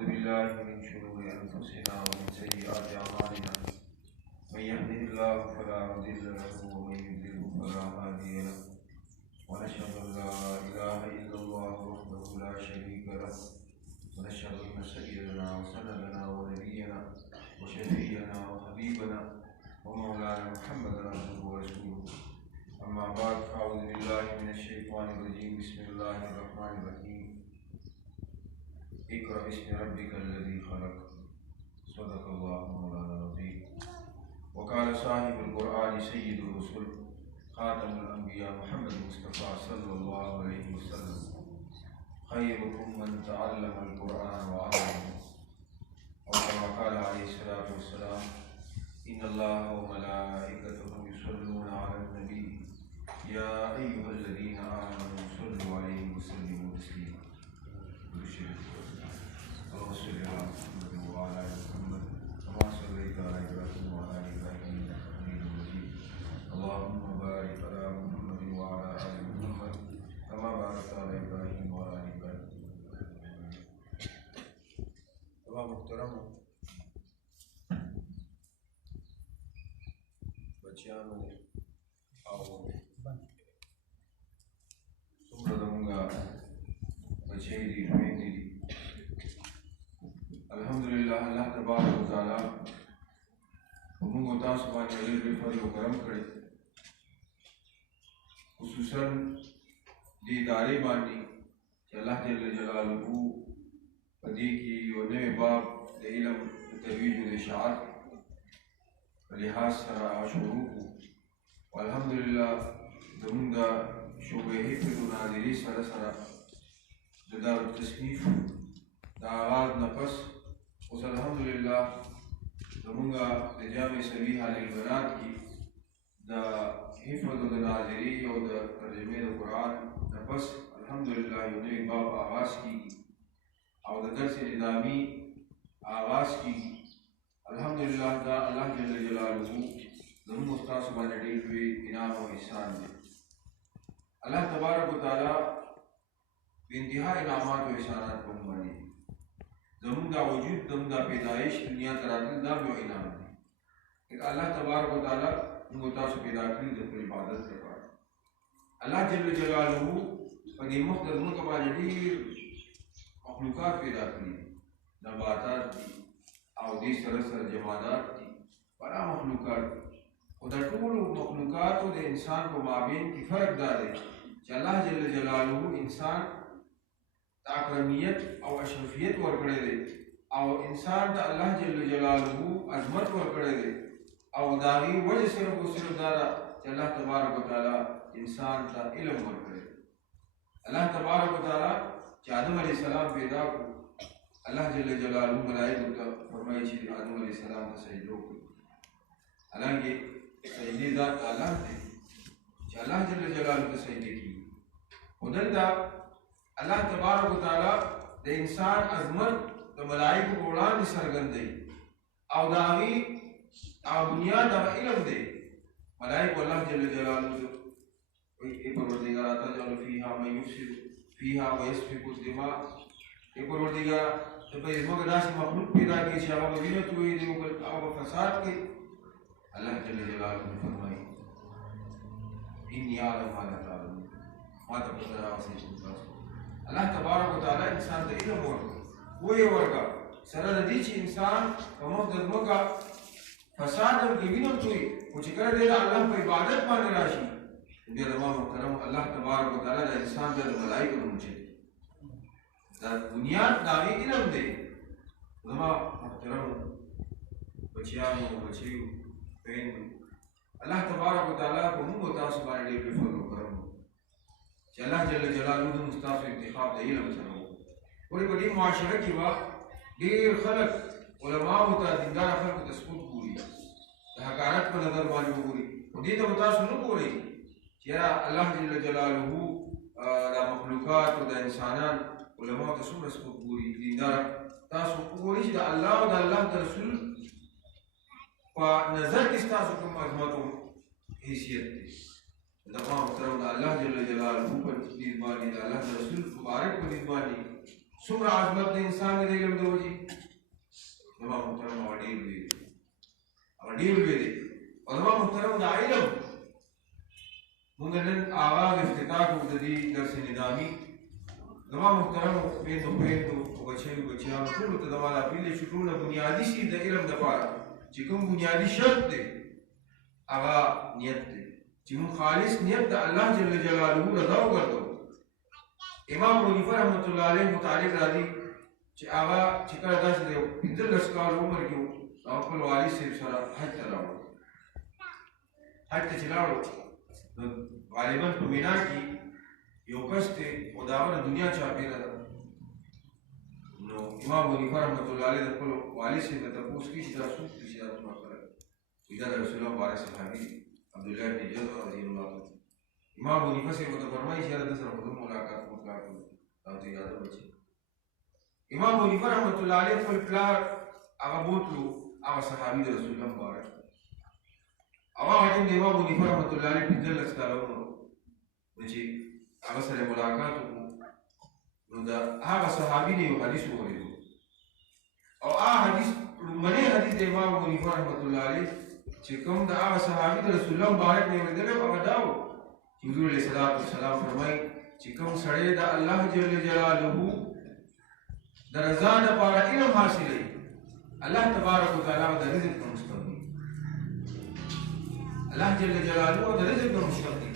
ونعوذ بالله من شرور أنفسنا ومن سيئات أعمالنا من يهده الله فلا مضل له ومن يضلل فلا هادي له ونشهد أن لا إله إلا الله وحده لا شريك له ونشهد أن سيدنا وسندنا ونبينا وشفيعنا وحبيبنا ومولانا محمدا عبده ورسوله. أما بعد، أعوذ بالله من الشيطان الرجيم. بسم الله الرحمن الرحيم. اقرأ باسم ربك الذي خلق. صدق الله مولانا العظيم. وقال صاحب القرآن سيد الرسل خاتم الأنبياء محمد المصطفى صلى الله عليه وسلم: خيركم من تعلم القرآن وعلمه. وكما قال عليه الصلاة والسلام: إن الله وملائكته يصلون على النبي يا أيها الذين آمنوا صلوا عليه وسلموا تسليما. اللهم صل على محمد وعلى آل محمد كما صليت على إبراهيم وعلى آل إبراهيم إنك حميد مجيد. اللهم بارك على محمد وعلى آل محمد كما باركت على إبراهيم وعلى آل إبراهيم. तमाम मुहतरम बच्चियों आओ सुमरदूंगा बच्चे दी मेहंदी दी अल्हम्दुलिल्लाह अल्लाह तबारक व तआला उन्होंने तास बानी अली बिफर व करम करे खुसूसन दी दारे बानी अल्लाह जल्ल जलालुहु पदी की योने बाब इल्म तवीज व इशाअत लिहाज सरा शुरू को अल्हम्दुलिल्लाह दमुंगा शुबे हिफ्ज़ व नाज़िरी सरा सरा जदा तस्नीफ दावाद नफस उस अल्हम्दुलिल्लाह दमुंगा जामे सभी हालिल बनात की दा हिफ्ज़ व नाज़िरी और दा तर्जुमे द कुरान नफस अल्हम्दुलिल्लाह योने बाब आगाज़ की और दर्स निज़ामी आगाज़ की अल्हम्दुलिल्लाह दा अल्लाह जल्ल जलालुहु दम मुस्तास बाने दी हुई इनाम और ihसान दे। अल्लाह तबारक व तआला इंतहा इनामात और ihसानात को मानी दमुंगा वजूद दमुंगा पैदाइश दुनिया करातिल दा में इनाम दे। एक अल्लाह तबारक व तआला मुस्तास पैदा की द इबादत के बाद अल्लाह जल्ल जलालुहु पनी मुख्तदम का बाने दी मखलूक़ात पैदा की नबातात दी और दी सरसर जमादात दी बड़ा मखलूक़ात खुदा टूल मखलूक़ात और इंसान को माबेन की फ़र्क दारे कि अल्लाह जल्ल जलालुहु इंसान ताकरमियत और अशरफियत वर करे दे और इंसान ता अल्लाह जल्ल जलालुहु अज़मत वर करे दे और दागी वजह सिर्फ दारा कि अल्लाह तबारक व तआला इंसान ता इल्म वर करे। अल्लाह तबारक व तआला कि आदम अलैहिस्सलाम पैदा को अल्लाह जल्ल जलालुहु मलाइका को फरमाई कि आदम अलैहिस्सलाम का सजदो को हालांकि सजदे ज़ात अल्लाह थे कि अल्लाह जल्ल जलालुहु का सजदे की उदंदा अल्लाह तबारक व तआला दे इंसान अज़मत तो मलाइका को उड़ान सरगन दे और दावी और बुनियाद दा इल्म दे मलाइका अल्लाह जल्ल जलालुहु एक परवरदिगार आता जल्ल फीहा मन युफ्सिदु फीहा व यस्फिकु दिमा एक परवरदिगार तो भाई मगर दास मखलूक पैदा की शावा मदीनत हुई दे ऊपर और फसाद के अल्लाह जल्ल जलालुहु ने फरमाई इन्नी आलम मा ला तालम माता पतरा से अल्लाह तबारक व तआला इंसान दे इल्म वो ये वर्गा सरा नदी ची इंसान कमो दर्मो का फसाद के विनम हुई कुछ कर देला अल्लाह पे इबादत माने राशि दे रमा मुकरम अल्लाह तबारक व तआला दा इंसान दे मलाइका को मुझे दा बुनियाद दावी इल्म दे रमा मुकरम बचियानो बचियो पेन अल्लाह तबारक व तआला को मुंह तास बारे दे पे फजल करम कि अल्लाह जल्ल जलालुहु मुस्ताफ इंतखाब दे इल्म करो पूरी बड़ी मुआशरे की बात देर खलक उलमा होता दीनदार खलक तस्बूत पूरी हकारत पर नजर वाली पूरी उदी तो बता सुनो पूरी क्या अल्लाह जल्ल जलालुहु दा मखलूक़ात व दा इंसानान उलमा तस्बूत तस्बूत पूरी दीनदार तासु पूरी दा अल्लाह व दा अल्लाह दा रसूल पा नजर किस तासु को अज़मत हैसियत दफा मुहतरम अल्लाह जल्ल जलालुहु पर निज़बानी अल्लाह के रसूल मुबारक पर निज़बानी څومره عظمت د انسان د علم د وجې زما محترم هغه ډېر لوی دی، هغه ډېر لوی دی. او زما محترم دا علم موږ نن آغاز افتتاح کوو د دې درس نظامي. زما محترمو خویندو او بچیو بچیانو ټولو ته زما دا اپیل دی چې ټوله بنیادي شي د علم دپاره چې کوم بنیادي شرط دی هغه نیت دی چې موږ خالص نیت د الله جل جلاله رضا وګرځوو. امام حنیفه رحمت الله علیه متعلق راځي چې هغه چې کله داسې د 15 کال عمر کې و هغه خپل والد صاحب سره حج ته لاړو. حج ته چې لاړو نو غالبا په مینا کې یو کس دی خو د هغه د دنیا چاپېره ده. نو امام حنیفه رحمت الله علیه د خپل والد صاحب نه تپوس کوي چې دا څوک دی چې دا زما خلک وایي دا د رسول الله بارک صحابي عبدالله بن جبر رضی الله عنه. امام حنیفه صاحب ورته فرمایي چې یاره ده سره خو زه ملاقات کوم او ته اجازه وکړي. امام حنیفه رحمت الله علیه خپل پلار هغه بوتلو هغه صحابي د رسول الله مبارک او هغه ټیم د امام حنیفه رحمت الله علیه 15 کاله عمر و چې هغه سره ملاقات وکړو. نو د هغه صحابي نه یو حدیث واورېدو او هغه حدیث لومړنی حدیث د امام حنیفه رحمت الله علیه چې کوم د هغه صحابي د رسول الله مبارک نه اورېدلی هغه دا و چې حضور علیه الصلاة والسلام فرمایي چې کوم سړی د الله جل جلاله د رضا دپاره علم حاصلوي الله تبارک وتعالی د رزق نه مستغني، الله جل جلاله د رزق نه مستغني.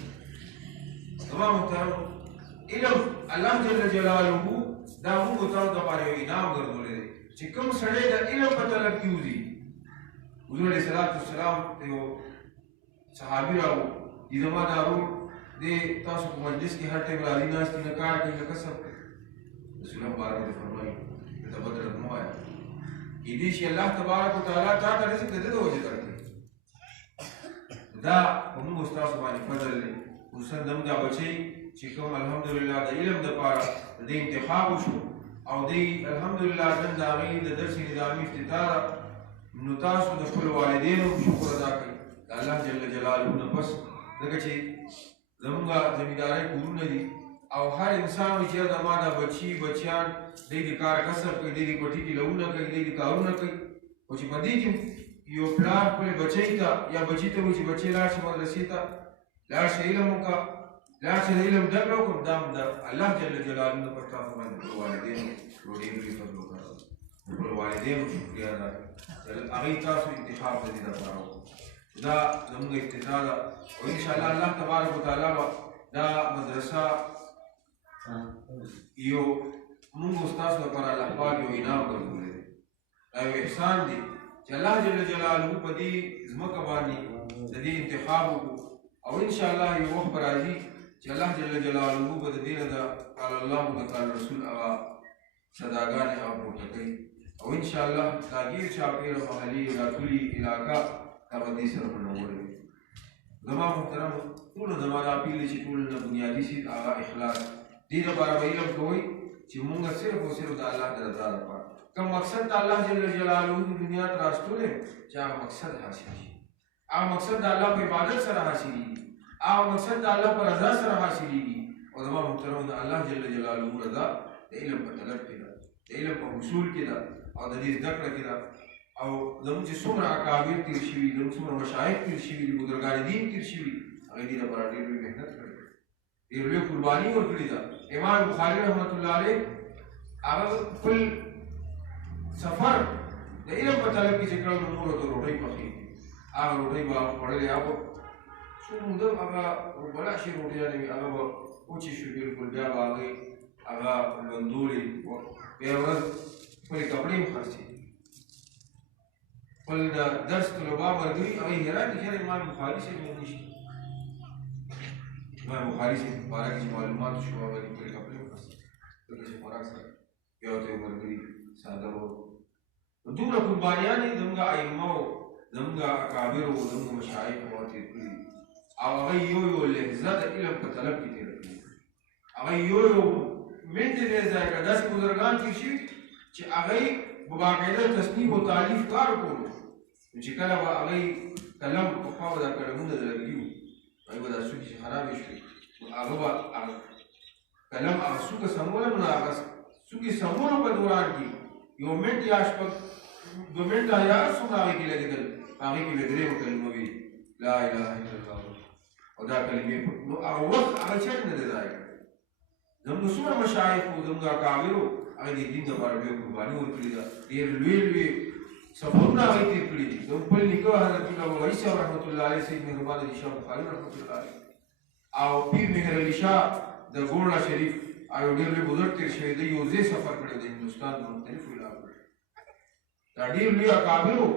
زما محترمو علم الله جل جلاله دا موږ تاسو دپاره یو انعام ګرځولی دی چې کوم سړی د علم په طلب کې وځي. حضور علیه الصلاة والسلام یو صحابي راو چې زما دا ورور دی تاسو په مجلس کې هر ټایم راځي ناست نه کار کوي نه کسب. رسول الله مبارک ورته فرمایي ته بدرت مه وایه کیدای شي الله تبارک وتعالی تا ته رزق د ده د وجې درکړي. دا په موږ ستاسو باندې فضل دی خصوصا زموږ دا بچی چې کوم الحمدلله د علم دپاره د دې انتخاب وشو او دی الحمدلله نن د هغې د درس نظامي افتتاح ده. نو تاسو د خپلو والدینو شکر ادا کړئ د الله جل جلاله نه بس ځکه چې زموږ زمیندارۍ کورونه دي او هر انسان وایي چې یاره ما دا بچیان دی د کار کسب کوي دی د کوټې کې لوونه کوي دی د کارونه کوي خو چې په دې کې یو پلار خپل بچی ته یا بچي ته وایي چې بچی لاړ شي مدرسې ته لاړ شي علم وکړه لاړ شي د علم زده کړه وکړه. دا د الله جل جلاله نه پر تاسو باندې خپلو والدینو ډېر لوی فضل وکړه خپلو والدینو شکریه ادا کړئ هغوی تاسو انتخاب د دې دپاره وکړو. دا زموږ افتتاح ده او انشاءالله الله تبارک وتعالی به دا مدرسه یو موږ ستاسو لپاره الله پاک یو انعام ګرځولی دی دا یو احسان دی چې الله جل جلاله په دې ځمکه باندې د دې انتخاب وکړو او انشاءالله یو وخت به راځي چې الله جل جلاله به د دې نه د قال الله د قال رسول هغه صداګانې هغه پورته کوي او انشاءالله دا ګیر چاپېره محلي دا ټولې علاقه هغه دې سره منور وي. زما محترمو ټولو زما دا اپیل دی چې ټول نه بنیادي شي هغه اخلاص دې دپاره به علم کوئ چې مونږ صرف او صرف د الله د رضا لپاره کوم مقصد د الله جل جلاله د دنیا ته راستولی چې هغه مقصد حاصل شي هغه مقصد د الله په عبادت سره حاصلېږي هغه مقصد د الله په رضا سره حاصلېږي. او زما محترمو د الله جل جلاله رضا د علم په طلب کې ده د علم په حصول کې ده او د دې زده کړه کې ده. او زموږ چې څومره اکابر تېر شوي زموږ څومره مشایخ تېر شوي دي بزرګان دین تېر شوي هغوی دې لپاره ډېر لوی محنت کړی ده ډېر لوی قرباني ورکړې ده. امام بخاري رحمت الله علیه هغه خپل سفر د علم په طلب کې چې کړی نو مور ورته ډوډۍ پخېږي هغه ډوډۍ به خوړلې هغه څو موده هغه بلا شي روټیانې وي هغه به وچې شوي بلکل بیا به هغې هغه لندولې بیا یې ورځ خپلې کپړې هم خرڅېږي خپل د درس طلبا ملګري هغوی حیران دي چې یاره امام بخاري صاحب یې نشته امام بخاري صاحب په باره کې چې معلومات شو هغه یې خپلې کپړې هم خرڅېږي ځکه چې خوراک سره بیا ورته یو ملګري ساده و نو دومره قربانیانې زموږ ائمهو زموږ اکابرو زموږ مشایخو هغه تېر کړي دي او هغوی یو لحظه د علم په طلب کې تېره کړې هغوی یو منټ یې نه ضایع کړه داسې بزرګان تېر شوي چې هغوی په باقاعده تصنیف او تالیف کار کولو نو چې کله به هغوی قلم پخوا به دا قلمونه د لرګي وو هغوی به دا څوکې چې خرابې شوې نو هغه به قلم هغه څوکه سموله نو هغه چونکه سمونو په دوران کې یو منټ یا شپږ 2 منټه یا څومره هغې کې لګېدل هغې کې به درېیمه کلمه وي لا اله الا الله او دا کلمې نو هغه وخت هغه چېرته نه دی ضایع کړی زموږ څومره مشایخ وو زموږ اکابرو هغه د دین دپاره ډېره قرباني ورکړې ده ډېر لوی لوی سفرونه هغوی تېر کړي دي زموږ خپل نیکه حضرت ابوغیث صاحب رحمت الله علیه سید مهربان علي شاه بخاري رحمت الله علیه او پیر مهر علي شاه د ګوړه شریف او ډېر لوی بزرګ تېر شوی دی یو ځای سفر کړی د هندوستان د مختلفو علاقو دا ډېر لوی اکابرو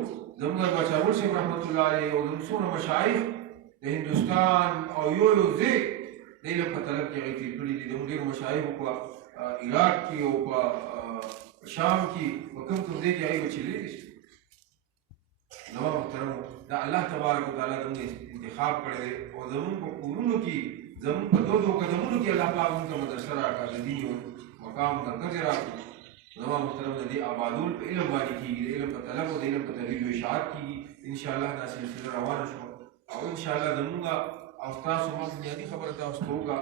زموږ بچاول صاحب رحمت الله علیه او زموږ څومره مشایخ د هندوستان او یو ځای د علم په طلب کې هغوی تېر کړي دي زموږ ډېرو مشایخو په عراق کې او په شام کې په کوم کوم ځای کې هغوی به چلېږي شي نو محترمو دا الله تبارک وتعالی زموږ انتخاب کړی دی او زموږ په کورونو کې زموږ په دو قدمونو کې الله پاک موږ ته مدرسه راکړه د دین یو مقام مرکز یې راکړو زما محترم د دې آبادول په علم باندې کېږي د علم په طلب او د علم په ترویج او اشاعت کېږي انشاءالله دا سلسله روانه شوه او انشاءالله زموږ او ستاسو ما بنیادي خبره تاسو ته وکړه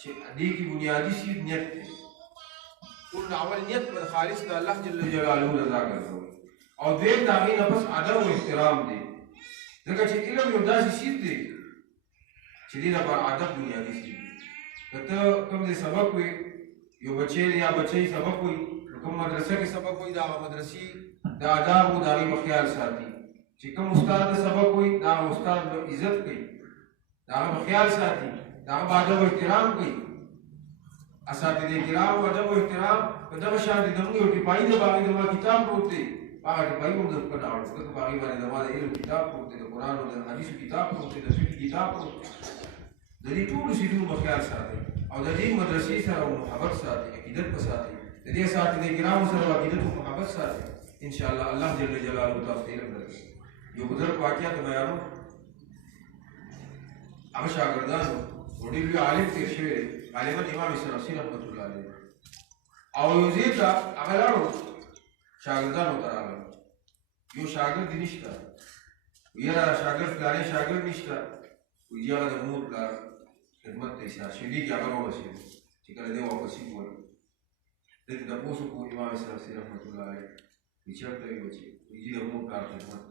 چې دې کې بنیادي چیز نیت دی ټول اول نیت به خالص د الله جل جلاله رضا ګرځوئ او دویم د هغې نه پس ادب او احترام دی ځکه چې علم یو داسې شیز دی چې دې لپاره ادب بنیادي شي که ته کوم ځای سبق وي یو بچی یا بچی سبق وي نو کوم مدرسه کې سبق وي د هغه مدرسې د آدابو د هغې به خیال ساتي چې کوم استاد د سبق وي د هغه استاد به عزت کوي د هغه به خیال ساتي د هغه به ادب او احترام کوي اساتذې کرامو ادب او احترام په دغه شان دي زموږ یو ټیپایي دی په هغې زما کتاب پروت دی هغه ټیپایي هم زه خپله اړو ځکه په هغې باندې زما د علم کتاب پروت دی د قرآن او د حدیثو کتاب پروت دی د فقه کتاب پروت دی د دې ټولو څیزونو به خیال ساتئ او د دې مدرسې سره محبت ساتئ عقیدت به ساتئ د دې اساتذې کرامو سره عقیدت او محبت ساتئ انشاءالله الله جل جلاله تاسو ته علم درکړي یو بزرګ واقعه ته بیانوم هغه شاګردانو ډېر لوی عالم تېر شوی دی غالبا امام سرخسي رحمت الله علیه او یو ځای ته هغه لاړو شاګردانو ته راغلل یو شاګرد یې نشته یاره شاګرد فلانی شاګرد نشته وایي هغه د مور پلار خدمت ته ایسار شوي دي کې هغه راورسېدو چې کله دی واپس یې کول دې ته تپوس وکړو امام سرخسي رحمت الله علیه وایي چېرته یې بچې وایي د مور پلار خدمت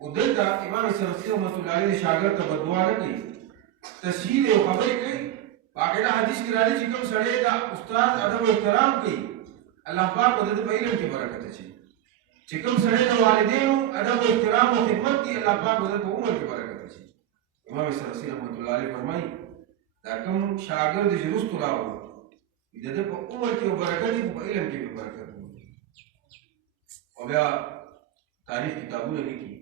او دلته امام سرخسي رحمت الله علیه شاګرد ته بددعا نه کوي تصحیح یو خبرې کوي باقاعده حدیث کې راځي چې کوم سړی د استاد ادب او احترام کوي الله پاک به د ده په علم کې برکت اچوي چې کوم سړی د والدینو ادب او احترام او خدمت کوي الله پاک به د ده په عمر کې برکت اچوي امام سرخسي رحمت الله علیه فرمایي دا کوم شاګرد چې وروستو راغلو د ده په عمر کې برکت وي په علم کې به برکت وي او بیا تاریخ کتابونه لیکي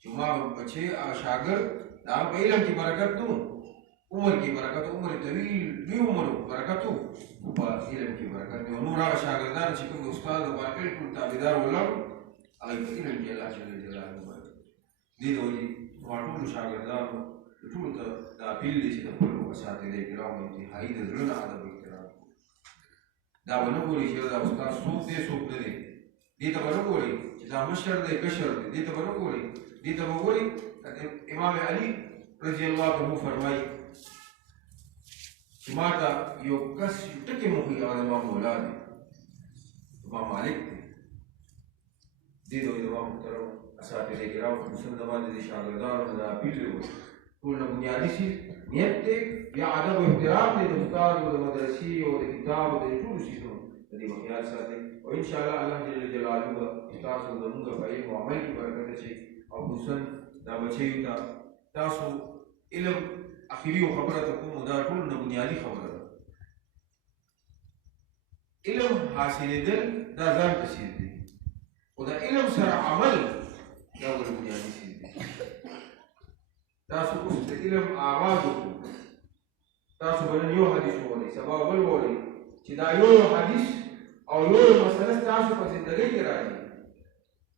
چې ما بچې هغه شاګرد د هغه په علم کې برکت نه عمر کې برکت عمر طویل لوی عمر برکت په علم کې برکت دی او نور هغه شاګردان چې کوم د استاد لپاره بالکل تابعدار ولاړو هغوی په علم کې الله جل جلاله برکت دې د وجې زما ټولو شاګردانو ټولو ته دا اپیل دی چې د خپلو اساتذې کرامو انتهایي د زړه نه ادب او احترام دا به نه ګوري چې دا استاد څوک دی څوک نه دی دې ته به نه ګوري چې دا مشر دی کشر دی دې ته به نه ګوري دې ته به ګوري امام علي رضی الله عنه فرمایي چې ما ته یو کس ټکي مو ښایي هغه زما مولا دی زما مالک دی دې ته وایي زما محترم اساتذې کرامو خصوصا زما د دې شاګردانو دا اپیل دی ټول نه بنیادي شي نیت دی بیا ادب او احترام دی د استاد او د مدرسې او د کتاب او د ټولو څیزونو د دې به خیال ساتئ او انشاءالله الله جل جلاله به تاسو زموږ په علم او عمل کې برکت اچوي او خصوصا دا بچیو ته تاسو علم اخري خبره ته کوم دا ټول نه بنیادي خبره ده علم حاصلېدل دا ځان ته چیز دی خو د علم سره عمل دا ول بنیادي چیز دی تاسو اوس د علم آغاز وکړو تاسو به نن یو حدیث ووایئ سبا بل ووایئ چې دا یو حدیث او یو مسله ستاسو په زندګۍ کې راځي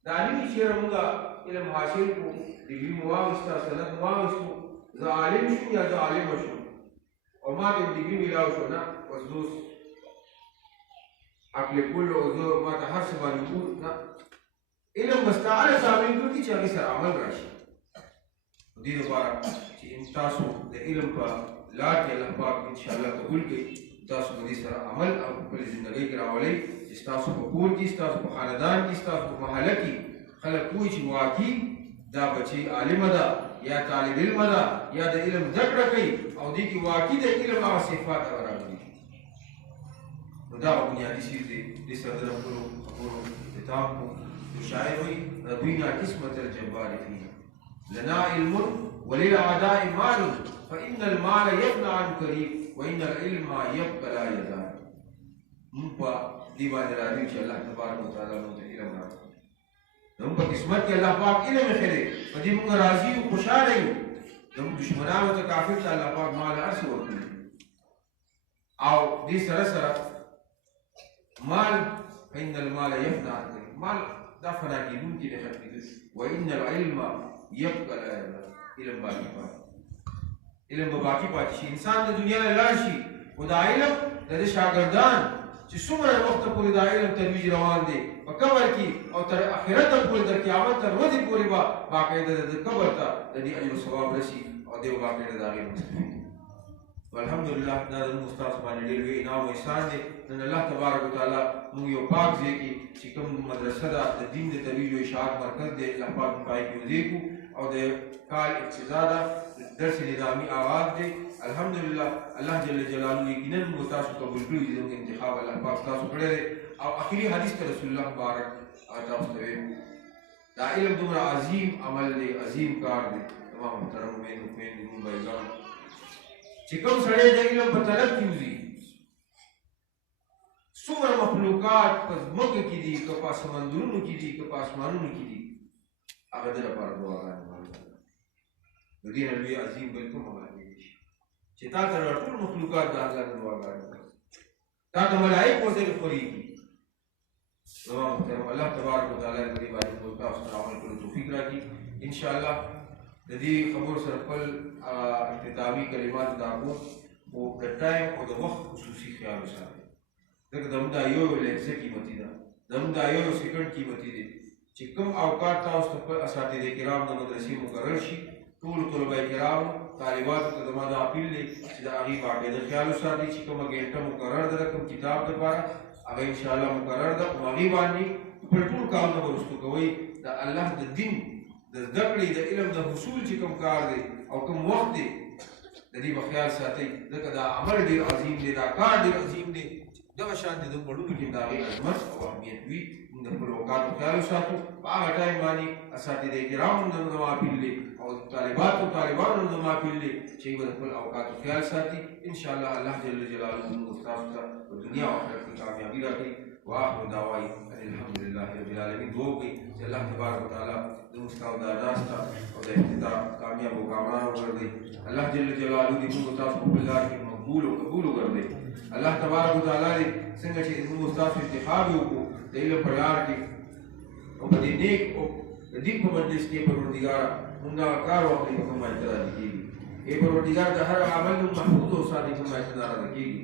دا نه وي چې موږ علم حاصل کړو ډګري مو واخیسته سند مو واخیستو زه عالم شوم یا زه عالمه شوم او ما ته یو ډګري میلاو شو نه اوس زه اوس عقل کل او زه ما ته هر څه باندې پوه نه علم به ستا هغه ثابت کړي چې هغې سره عمل راشي په دې لپاره چې تاسو د علم په لار کې الله پاک انشاءالله قبول کړي تاسو په دې سره عمل او خپل ژوندۍ کې راولئ چې ستاسو په کور کې ستاسو په خاندان کې ستاسو په محله کې خلک وایي چې واقعي دا بچی عالمه ده یا طالب علم ده یا د علم زده کړه کوي او دې کې واقعي د علم هغه صفات راغلي نو دا بنیادي شی دی دې سره د خپلو خبرو اختتام کوو نو شاعر وایي رضینا قسمة الجبار فیها لنا علم وللأعداء مال فإن المال يفنى عن قريب وإن العلم يبقى لا يزال موږ په دې باندې راځو چې الله تبارک وتعالی موږ ته علم راکړي زموږ په قسمت کې الله پاک علم ایښی په دې موږ راضي یو خوشحاله یو زموږ دشمنانو ته کافر ته الله پاک مال هر څه ورکړي او دې سره سره مال فإن المال يفنى عن قريب مال دا فنا کېدونکی دی ختمېدونکی وإن العلم يبقى لا يزال علم باقي پاتې علم به باقي پاتې شي انسان د دنیا نه لاړ شي خو دا علم د ده شاګردان چې څومره وخته پورې دا علم ترویج روان دی په قبر کې او تر آخرته پورې تر قیامت تر ورځې پورې به باقاعده د قبر ته د دې اجر و ثواب رسي او دی به باقاعده د هغې مستفید والحمدلله دا زموږ ستاسو باندې ډېر لوی انعام و احسان دی نن الله تبارک وتعالی موږ یو پاک ځای کې چې کوم مدرسه ده د دین د ترویج و اشاعت مرکز دی الله پاک موږ پای کې وزیږو او د کال ابتدا ده درس نظامی آغاز دی الحمدلله الله جل جلاله یقینا موږ تاسو قبول کړي چې زموږ انتخاب الله پاک تاسو کړی دی او اخري حدیث ته رسول الله مبارک تاسو ته ویل دا علم دومره عظیم عمل دی عظیم کار دی تمام محترم میندو بایګان چې کوم سړی د علم په طلب کې وځي څومره مخلوقات په ځمکه کې دي که په سمندرونو کې دي که په اسمانونو کې دي هغه د لپاره دعاګانې د دې نه لوی عظیم بل کوم عمل دی چې تا ته ټول مخلوقات د الله د دعاګانې تا ته ملائکه ورته خورېږي تمام محترم الله تبارک وتعالی د دې باندې موږ تاسو ته عمل کولو توفیق راکړي ان شاء الله د دې خبرو سره خپل اختتامي کلمات دا کوم خو د ټایم او د وخت خصوصي خیال وساتئ ځکه زموږ دا یو لحظه قیمتي ده زموږ دا یو سیکنډ قیمتي دی چې کوم اوقات تاسو ته خپل اساتذه کرام د مدرسې مقرر شي ټولو طلبه کرامو طالباتو ته زما دا اپیل دی چې د هغې باقاعده خیال وساتئ چې کومه ګنټه مقرر ده د کوم کتاب دپاره هغه انشاءالله مقرر ده په هغې باندې خپل ټول کارونه به وروستو کوئ د الله د دین د زده کړې د علم د حصول چې کوم کار دی او کوم وخت دی د دې به خیال ساتئ ځکه دا عمل ډېر عظیم دی دا کار ډېر عظیم دی دغه شان د پړونو کې د هغې عظمت او اهمیت وي موږ د خپلو اوقاتو خیال وساتو په هغه ټایم باندې اساتذه کرامو هم زما اپیل دی او طالبانو هم زما اپیل دی چې به د خپل اوقاتو خیال ساتي انشاءالله الله جل جلاله موږ ستاسو ته په دنیا او آخرت کې کامیابي راکړي واخر دعوای الحمد لله رب العالمین دعا کوي چې الله تبارک وتعالی زموږ ستاسو د ناسته او د افتتاح کامیاب او کامران وګرځوي الله جل جلاله دې موږ تاسو په خپل لار کې مقبول او قبول وګرځوي الله تبارک وتعالی دې څنګه چې موږ تاسو انتخاب وکړو د علم په لار کې او په دې نیک او د دین په مجلس کې پروردګاره موږ دا کار وکړي په کومه اعتراض کېږي ای پروردګار د هر عمل محفوظ وساتي کومه اعتراض کېږي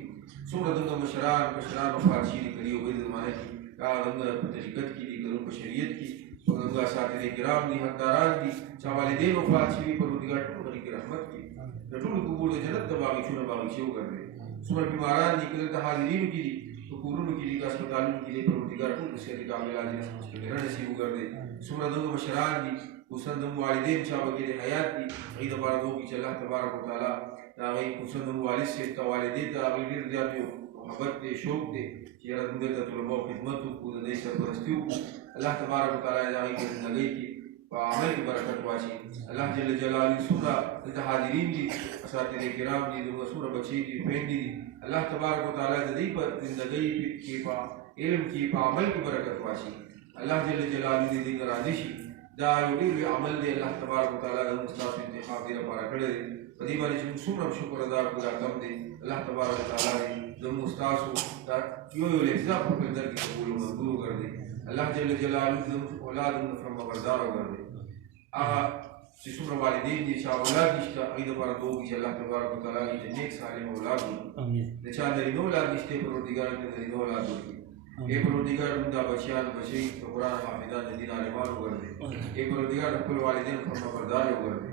څومره دغه مشران وفات شوي کړي او په دې زمانه کې هغه زموږ په طریقت کې دي که په شریعت کې زموږ اساتذه کرام دي حقداران دي چا والدین وفات شوي پروردګار ټول هغې کې رحمت کړي د ټولو قبول د جنت د باغچونه باغچې وګرځوي څومره بیماران دي که دلته حاضرینو کې دي په کورونو کې دي که هسپتالونو کې دي پروردګار ټول د صحت کامل عاجل مستقره نصیب وګرځوي څومره دغه مشران دي خصوصا زموږ والدین چا پکې د حیات دي هغې دپاره دعا وکړي چې الله تبارک وتعالی د هغې خصوصا زموږ والد صاحب ته والدین ته هغې ډېر زیات یو محبت دی شوق دی چې یاره موږ دلته طلباو خدمت وکړو د دوی سرپرستي وکړو الله تبارک وتعالی د هغې په زندګۍ کې په عمل کې برکت واچوي الله جل جلاله څومره دلته حاضرین دي اساتذه کرام دي زموږ څومره بچې دي خویندې دي الله تبارک وتعالی د دوی په زندګۍ کې په علم کې په عمل کې برکت واچوي الله جل جلاله دې نه راضي شي دا یو ډېر لوی عمل دی الله تبارک وتعالی زموږ ستاسو انتخاب دې لپاره کړی دی په دې باندې چې موږ څومره شکر ادا کړو دا کم دی الله تبارک وتعالی زموږ ستاسو دا یو لحظه په خپل در کې قبول او منظور وګرځي الله جل جلاله زموږ اولاد موږ فرمانبردار وګرځي هغه چې څومره والدین دي چې اولاد نشته هغې دپاره دعا وکړي چې الله تبارک وتعالی دې نیک سالم اولاد وکړي د چا نرینه اولاد نشته پروردګار ته نرینه اولاد وکړي اے پروردگار دا بچیان بچی قرآن حافظان دین عالمان وګرځي اے پروردگار خپل والدین فرمانبردار وګرځي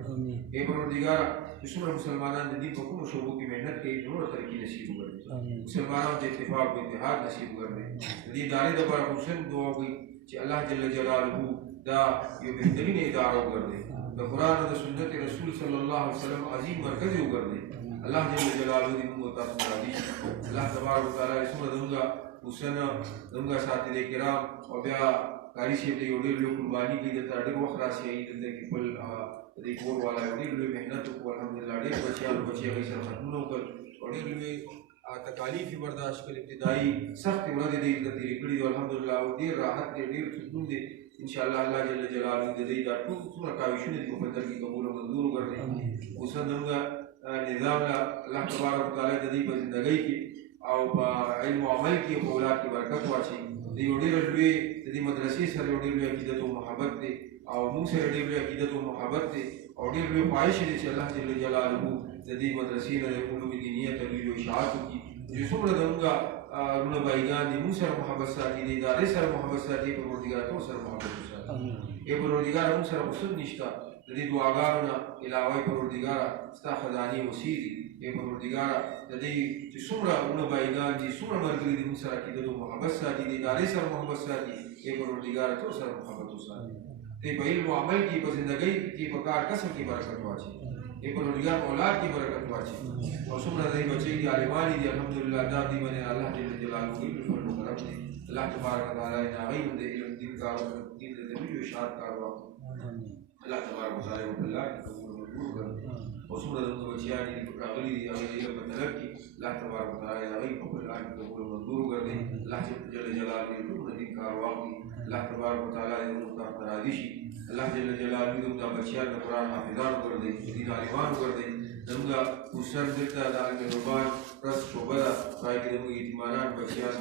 اے پروردگار چې څومره مسلمانان د دې په کومو شعبو کې مهنت کوي نور ترقي نصیب وګرځي مسلمانانو ته اتفاق او اتحاد نصیب وګرځي د دې ادارې لپاره حسن دعا کوي چې الله جل جلاله دا یو بهترین اداره وګرځي د قرآن او د سنت رسول صلی الله علیه وسلم عظیم مرکز وګرځي الله جل جلاله دې موږ تاسو ته راضي الله تبارک وتعالى څومره زموږ حسن زموږ ساتي کرام او بیا کاری شي ته یو ډېر لوی قرباني کوي د ډېر وخت راشي د خپل د کور والا ډېر لوی مهنت وکړ الحمدلله ډېر بچي هغوی سره ختمونه وکړ او ډېر لوی تکالیف یې برداشت کړل ابتدایي سختې ورځې دې د تېرې کړي دي الحمدلله او ډېر راحت دی ډېر سکون دی انشاءالله الله جل جلاله د دې دا ټول څومره کاوشونه دي په خپل در کې قبول او منظور وګرځي اوس زموږ نظام له الله تبارک وتعالی د دې په زندګۍ کې او په علم او عمل کې په اولاد کې برکت واچي د یو ډېر لوی د دې مدرسې سره یو ډېر لوی عقیدت او محبت دی او موږ سره ډېر لوی عقیدت او محبت دی او ډېر لوی خواهش دی چې الله جل جلاله د دې مدرسې نه د علوم دینیه ترویج او اشاعت وکړي چې څومره زموږ رونه بایګان دي موږ سره محبت ساتي د ادارې سره محبت ساتي پروردګار ټول سره محبت وساتي ای پروردګار موږ سره حسن نشته د دې دعاګانو نه علاوه پروردګار ستا خزانې وسیع دي ای پروردګار د دې چې څومره رونه بایګان دي څومره ملګري دي موږ سره عقیدت او محبت ساتي د ادارې سره محبت ساتي ای پروردګار ټول سره محبت وساتي ته په علم او عمل کې په زندګۍ کې په کار کسب کې برکت واچي ای پروردګار اولاد کې برکت واچي او څومره دې بچي دي عالمان دي الحمدلله دا دې باندې الله جل جلاله دې په فضل کرم دي الله تبارک وتعالى نه غير دې علم دین کار دین دې ویډیو اشاره کار الله تبارک وتعالى په الله کې قبول منظور کړي او څومره دې بچیان دي په راغلي دي هغه علم په طلب کې الله تبارک وتعالى نه غير په الله کې قبول منظور کړي الله جل جلاله دې ټول دین کار واقعي الله تبارک وتعالى دې موږ ته راضي شي الله جل جلاله دې د بچیان د قرآن حافظان وګرځي دین عالمان وګرځي زموږ حسن دلته د علمبان پرس شعبه ده پای کې زموږ یتیمانان بچیان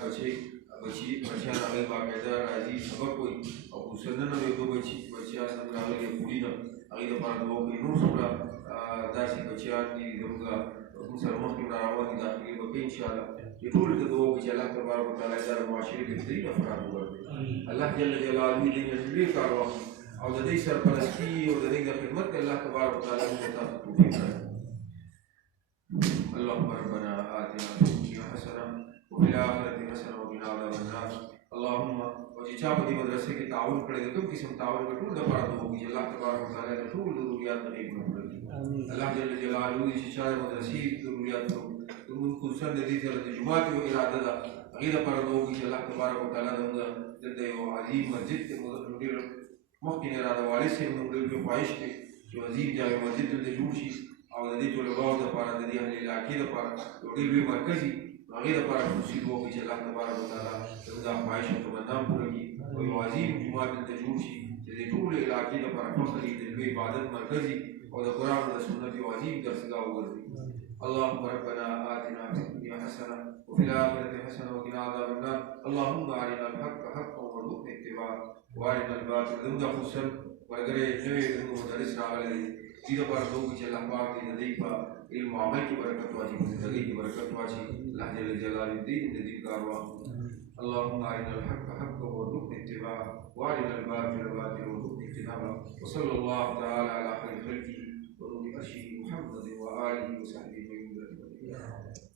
بچیان هغوی باقاعده راځي سبق وایي او حسن نن یو دوه بچیان زموږ راغلي پولي نه هغوی دپاره دعا کوي نور څومره داسې بچیان دي زموږ موږ سره مخکې را روان دي داخلي به کوي انشاءالله چې ټولو ته دعا وکړي چې الله تبارک وتعالی دا د معاشرې بهترین افراد وګرځي الله جل جلاله دې نه ډېر کار واخلي او د دې سرپرستي او د دې د خدمت کې الله تبارک وتعالى موږ ته توفیق راکړي اللهم ربنا آتنا في الدنيا حسنة وفي الآخرة حسنة وقنا عذاب النار اللهم وجه چا په دې مدرسې کې تعاون کړی د کوم قسم تعاون په ټول لپاره دعا وکړي چې الله تبارک وتعالی د ټول ضرورت نه پوره کړي الله جل جلاله دې چې چا مدرسې ضرورت موږ خصوصا د دې سره د جماعت او اراده ده هغې لپاره دعا وکړي چې الله تبارک وتعالی زموږ دلته یو عظیم مسجد دی ډېر مخکې نه را د والد صاحب نو ډېر خواهش دی چې عظیم جامع مسجد دلته جوړ شي او د دې طلباو دپاره د دې اهل علاقې دپاره یو ډېر لوی مرکز وي نو هغې دپاره خصوصي دعا وکړي چې الله تبارک وتعالی زموږ دا خواهش او تمنا پوره کړي او یو عظیم جومات دلته جوړ شي چې د ټولې علاقې دپاره فخر وي د لوی عبادت مرکز وي او د قرآن او د سنت یو عظیم درسګاه وګرځي اللهم ربنا آتنا في الدنيا حسنة وفي الآخرة حسنة وقنا عذاب النار اللهم أرنا الحق حقا وارزقنا اتباعه وارنا الباطل زموږ خصوصا ملګری نوی زموږ مدرس راغلی دی دې لپاره دعا وکړي چې الله پاک دې د دې په علم او عمل کې برکت واچي په زندګۍ کې برکت واچي الله جل جلاله دې د دین کار واخلي اللهم أرنا الحق حقا وارزقنا اتباعه وارنا الباطل باطلا وارزقنا اجتنابه وصلى الله تعالى على خير خلقه ونور عرشه محمد وآله وصحبه وسلم